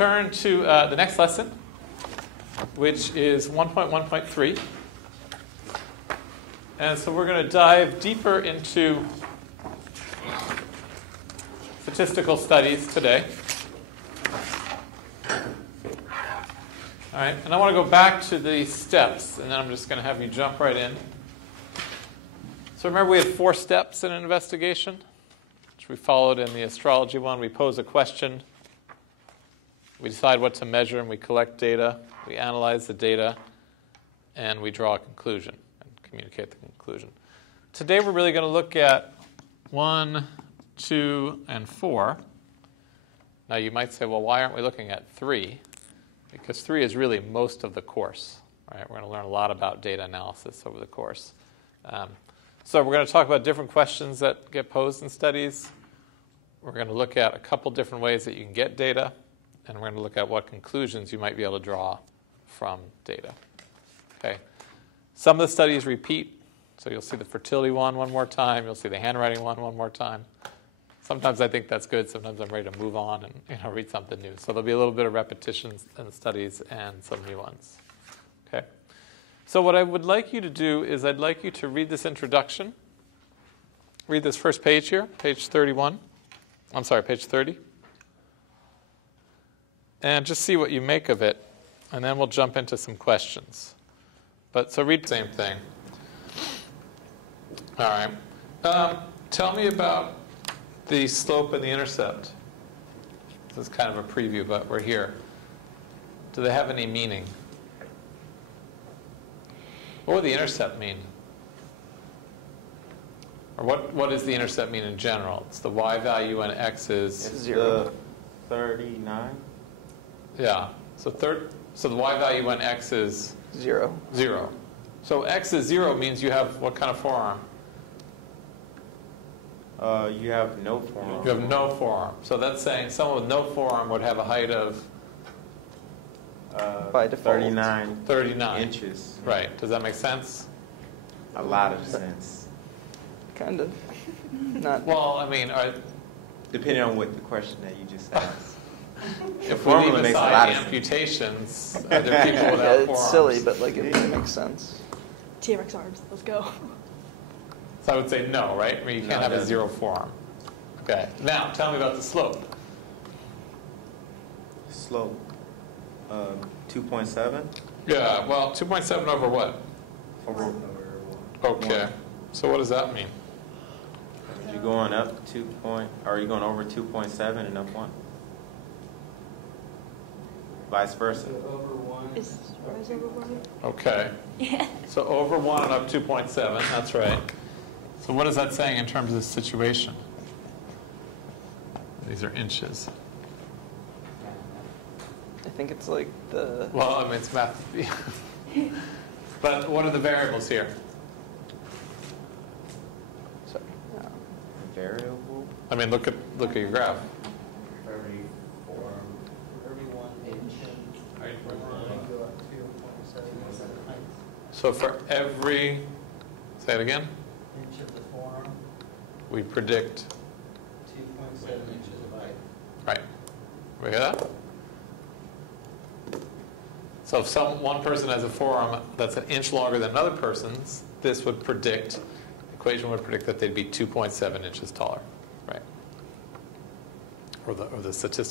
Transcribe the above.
turn to the next lesson, which is 1.1.3. And so we're going to dive deeper into statistical studies today. All right, and I want to go back to the steps, and then I'm just going to have you jump right in. So remember we had 4 steps in an investigation, which we followed in the astrology one. We pose a question. We decide what to measure, and we collect data. We analyze the data, and we draw a conclusion and communicate the conclusion. Today we're really going to look at 1, 2, and 4. Now you might say, well, why aren't we looking at 3? Because 3 is really most of the course. Right? We're going to learn a lot about data analysis over the course. So we're going to talk about different questions that get posed in studies. We're going to look at a couple different ways that you can get data. And we're going to look at what conclusions you might be able to draw from data. Okay. Some of the studies repeat. So you'll see the fertility one more time. You'll see the handwriting one more time. Sometimes I think that's good. Sometimes I'm ready to move on and read something new. So there'll be a little bit of repetitions in the studies and some new ones. Okay. So what I would like you to do is I'd like you to read this introduction. Read this first page here, page 31. I'm sorry, page 30. And just see what you make of it. And then we'll jump into some questions. So read the same thing. All right. Tell me about the slope and the intercept. This is kind of a preview, but we're here. Do they have any meaning? What would the intercept mean? Or what does the intercept mean in general? It's the y value when x is... It's 0. 39. Yeah. So the y value when x is... 0. 0. So x is 0 means you have what kind of forearm? You have no forearm. You have no forearm. So that's saying someone with no forearm would have a height of... by default. 39 inches. Right. Does that make sense? A lot of sense. Kind of. Not. Well, I mean, depending on what the question that you just asked. If we leave aside the amputations, are there people without forearms? It's silly, but it makes sense. T-Rex arms. Let's go. So I would say no, right? I mean, you can't have a 0 forearm. Okay. Now, tell me about the slope. Slope. 2.7. Yeah. Well, 2.7 over what? Over 1. Okay. So what does that mean? You're going up are you going over 2.7 and up 1? Vice versa. Over 1. Is rise over 1? Okay. Yeah. So over 1 and up 2.7. That's right. So what is that saying in terms of this situation? These are inches. I think it's like the... Well, I mean, it's math. But what are the variables here? Sorry. Variable? I mean, look at your graph. Every 1 inch and go up 2.7 height. So for every, say it again, Inch of the forearm, we predict. 2.7 inches of height. Right. We hear that? So if one person has a forearm that's an inch longer than another person's, this would predict, the equation would predict that they'd be 2.7 inches taller, right? Or the statistical